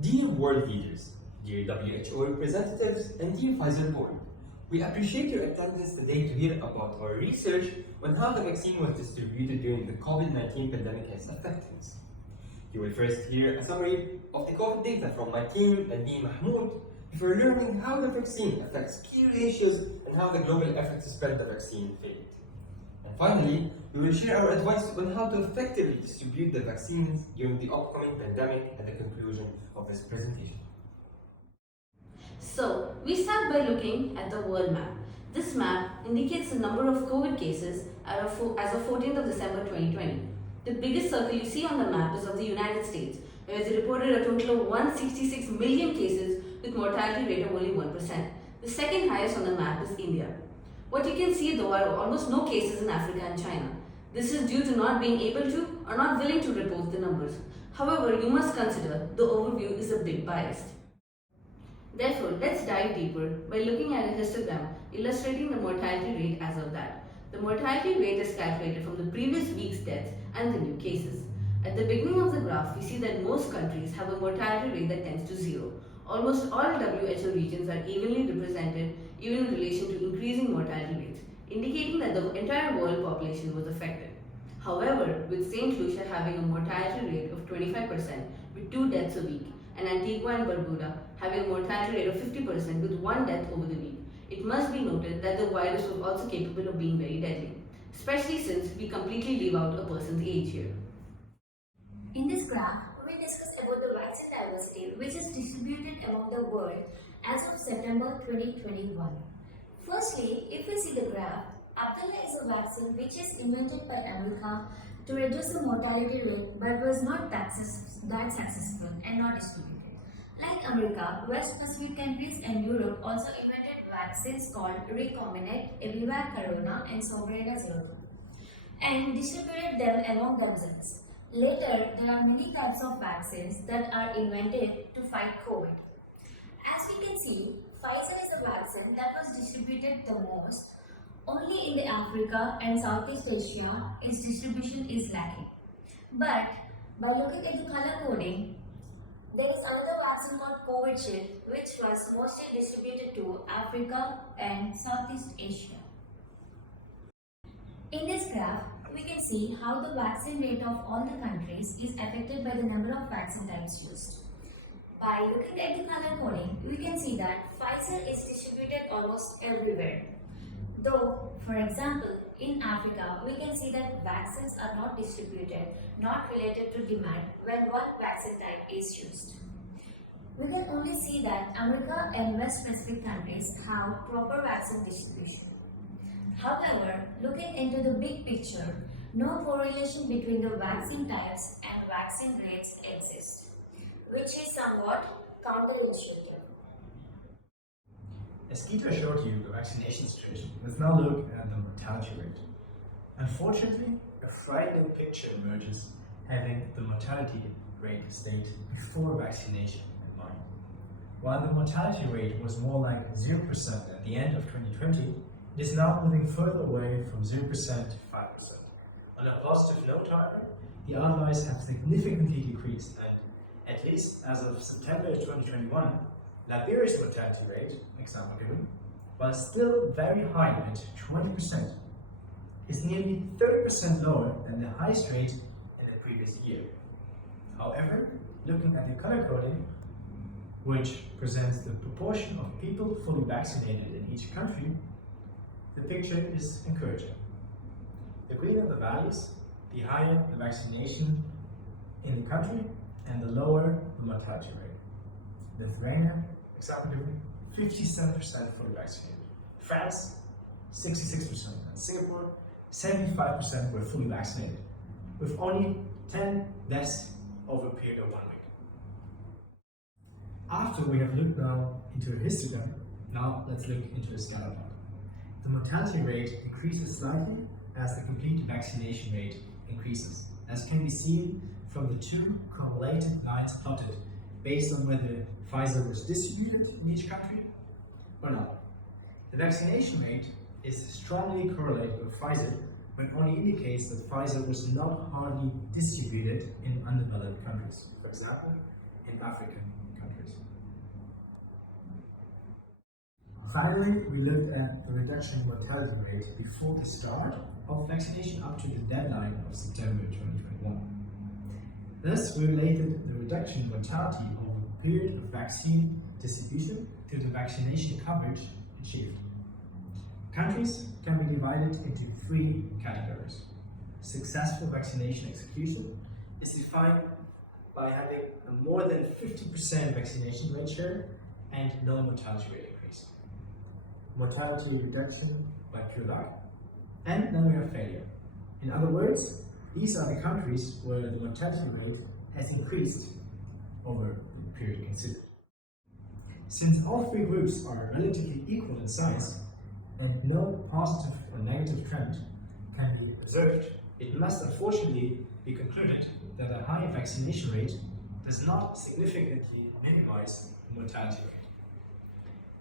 Dear world leaders, dear WHO representatives, and dear Pfizer board, we appreciate your attendance today to hear about our research on how the vaccine was distributed during the COVID-19 pandemic has affected us. You will first hear a summary of the COVID data from my team and me, Mahmoud, before learning how the vaccine affects key ratios and how the global effort to spread the vaccine failed. And finally, we will share our advice on how to effectively distribute the vaccines during the upcoming pandemic at the conclusion of this presentation. So, we start by looking at the world map. This map indicates the number of COVID cases as of 14th of December 2020. The biggest circle you see on the map is of the United States, where they reported a total of 166 million cases with mortality rate of only 1%. The second highest on the map is India. What you can see though are almost no cases in Africa and China. This is due to not being able to or not willing to report the numbers. However, you must consider the overview is a bit biased. Therefore, let's dive deeper by looking at a histogram illustrating the mortality rate as of that. The mortality rate is calculated from the previous week's deaths and the new cases. At the beginning of the graph, we see that most countries have a mortality rate that tends to zero. Almost all WHO regions are evenly represented, even in relation to increasing mortality rates, indicating that the entire world population was affected. However, with St. Lucia having a mortality rate of 25% with 2 deaths a week, and Antigua and Barbuda having a mortality rate of 50% with 1 death over the week, it must be noted that the virus was also capable of being very deadly, especially since we completely leave out a person's age here. In this graph, we will discuss about the vaccine diversity which is distributed among the world as of September 2021. Firstly, if we see the graph, Abdullah is a vaccine which is invented by America to reduce the mortality rate but was not that successful and not distributed. Like America, West Pacific countries and Europe also invented vaccines called Recombinant, Abivac Corona and Sobreda 02 and distributed them among themselves. Later, there are many types of vaccines that are invented to fight COVID. As we can see, Pfizer is a vaccine that was distributed the most. Only in the Africa and Southeast Asia, its distribution is lacking. But by looking at the color coding, there is another vaccine called Covishield, which was mostly distributed to Africa and Southeast Asia. In this graph, we can see how the vaccine rate of all the countries is affected by the number of vaccine types used. By looking at the color coding, we can see that Pfizer is distributed almost everywhere. Though, for example, in Africa, we can see that vaccines are not distributed, not related to demand when one vaccine type is used. We can only see that America and West Pacific countries have proper vaccine distribution. However, looking into the big picture, no correlation between the vaccine types and vaccine rates exists, which is somewhat counterintuitive. As Geetha showed you the vaccination situation, let's now look at the mortality rate. Unfortunately, a frightening picture emerges having the mortality rate state before vaccination in mind. While the mortality rate was more like 0% at the end of 2020, it is now moving further away from 0% to 5%. On a positive note, however, the outliers have significantly decreased, and at least as of September 2021, Liberia's mortality rate, example given, while still very high at 20%, is nearly 30% lower than the highest rate in the previous year. However, looking at the color coding, which presents the proportion of people fully vaccinated in each country, the picture is encouraging. The greener the values, the higher the vaccination in the country and the lower the mortality rate. Lithuania, example given, 57% fully vaccinated. France, 66%. And Singapore, 75% were fully vaccinated, with only 10 deaths over a period of 1 week. After we have looked now into a histogram, now let's look into a scatter plot. The mortality rate increases slightly as the complete vaccination rate increases, as can be seen from the 2 correlated lines plotted based on whether Pfizer was distributed in each country or not. The vaccination rate is strongly correlated with Pfizer, but only indicates that Pfizer was not hardly distributed in undeveloped countries, for example, in African countries. Finally, we looked at the reduction in mortality rate before the start of vaccination up to the deadline of September 2021. Thus, we related the reduction in mortality over the period of vaccine distribution to the vaccination coverage achieved. Countries can be divided into three categories. Successful vaccination execution is defined by having a more than 50% vaccination rate share and no mortality rate increase. Mortality reduction by pure luck, and then we have failure. In other words, these are the countries where the mortality rate has increased over the period considered. Since all three groups are relatively equal in size and no positive or negative trend can be observed, it must unfortunately be concluded that a high vaccination rate does not significantly minimize the mortality rate.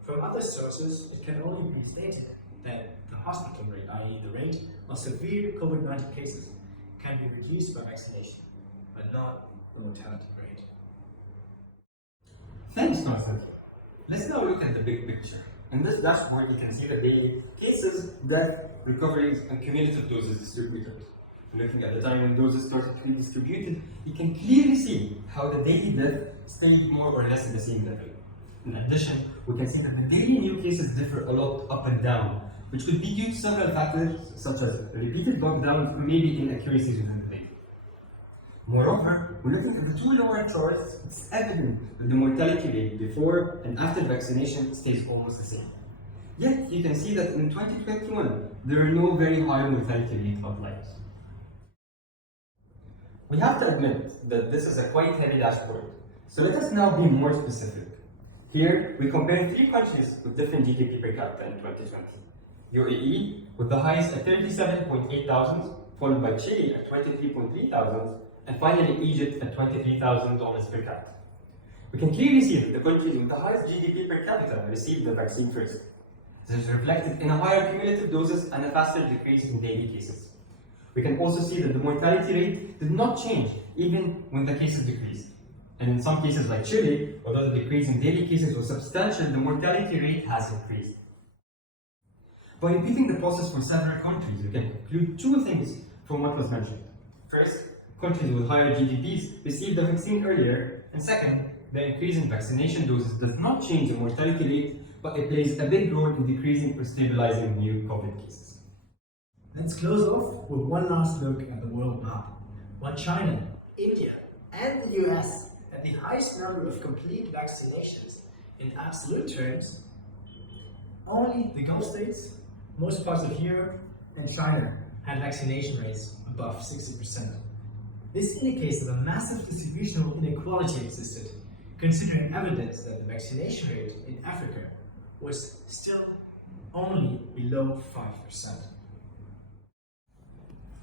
From other sources, it can only be stated that the hospital rate, i.e. the rate of severe COVID-19 cases, can be reduced by vaccination, but not the mortality rate. Thanks, Constantin. Let's now look at the big picture. In this dashboard, you can see the daily cases, death, recoveries, and cumulative doses distributed. Looking at the time when doses started to be distributed, you can clearly see how the daily death stayed more or less in the same level. In addition, we can see that the daily new cases differ a lot up and down, which could be due to several factors such as repeated lockdowns or maybe inaccuracies within the data. Moreover, when looking at the two lower charts, it's evident that the mortality rate before and after vaccination stays almost the same. Yet, you can see that in 2021, there are no very high mortality rate outliers. We have to admit that this is a quite heavy dashboard, so let us now be more specific. Here, we compare three countries with different GDP per capita in 2020. UAE with the highest at 37.8 thousand, followed by Chile at 23.3 thousand, and finally Egypt at $23,000 per capita. We can clearly see that the countries with the highest GDP per capita received the vaccine first. This is reflected in a higher cumulative doses and a faster decrease in daily cases. We can also see that the mortality rate did not change even when the cases decreased. And in some cases like Chile, although the decrease in daily cases was substantial, the mortality rate has increased. By repeating the process for several countries, we can conclude two things from what was mentioned. First, countries with higher GDPs received the vaccine earlier, and second, the increase in vaccination doses does not change the mortality rate, but it plays a big role in decreasing or stabilizing new COVID cases. Let's close off with one last look at the world map. While China, India, and the US had the highest number of complete vaccinations in absolute terms, only the Gulf states, most parts of Europe, and China had vaccination rates above 60%. This indicates that a massive distributional inequality existed, considering evidence that the vaccination rate in Africa was still only below 5%.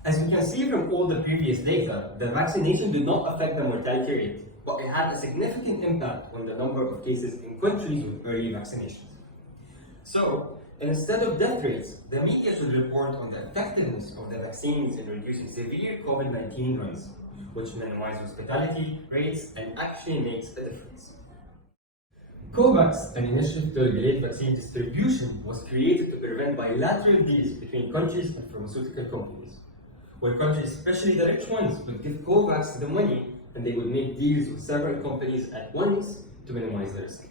As we can see from all the previous data, the vaccination did not affect the mortality rate, but it had a significant impact on the number of cases in countries with early vaccinations. So, instead of death rates, the media should report on the effectiveness of the vaccines in reducing severe COVID-19 runs, which minimizes fatality rates and actually makes a difference. Covax, an initiative to regulate vaccine distribution, was created to prevent bilateral deals between countries and pharmaceutical companies, where countries, especially the rich ones, would give Covax the money and they would make deals with several companies at once to minimize the risk.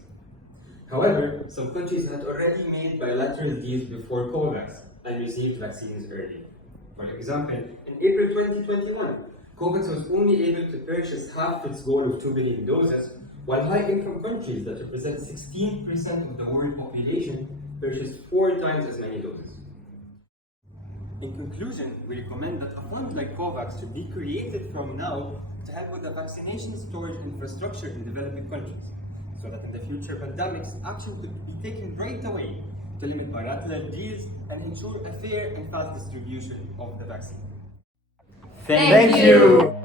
However, some countries had already made bilateral deals before Covax and received vaccines early. For example, in April 2021, Covax was only able to purchase half its goal of 2 billion doses, while high-income countries that represent 16% of the world population purchased 4 times as many doses. In conclusion, we recommend that a fund like Covax should be created from now to help with the vaccination storage infrastructure in developing countries, so that in the future pandemics, action could be taken right away to limit bilateral deals and ensure a fair and fast distribution of the vaccine. Thank you.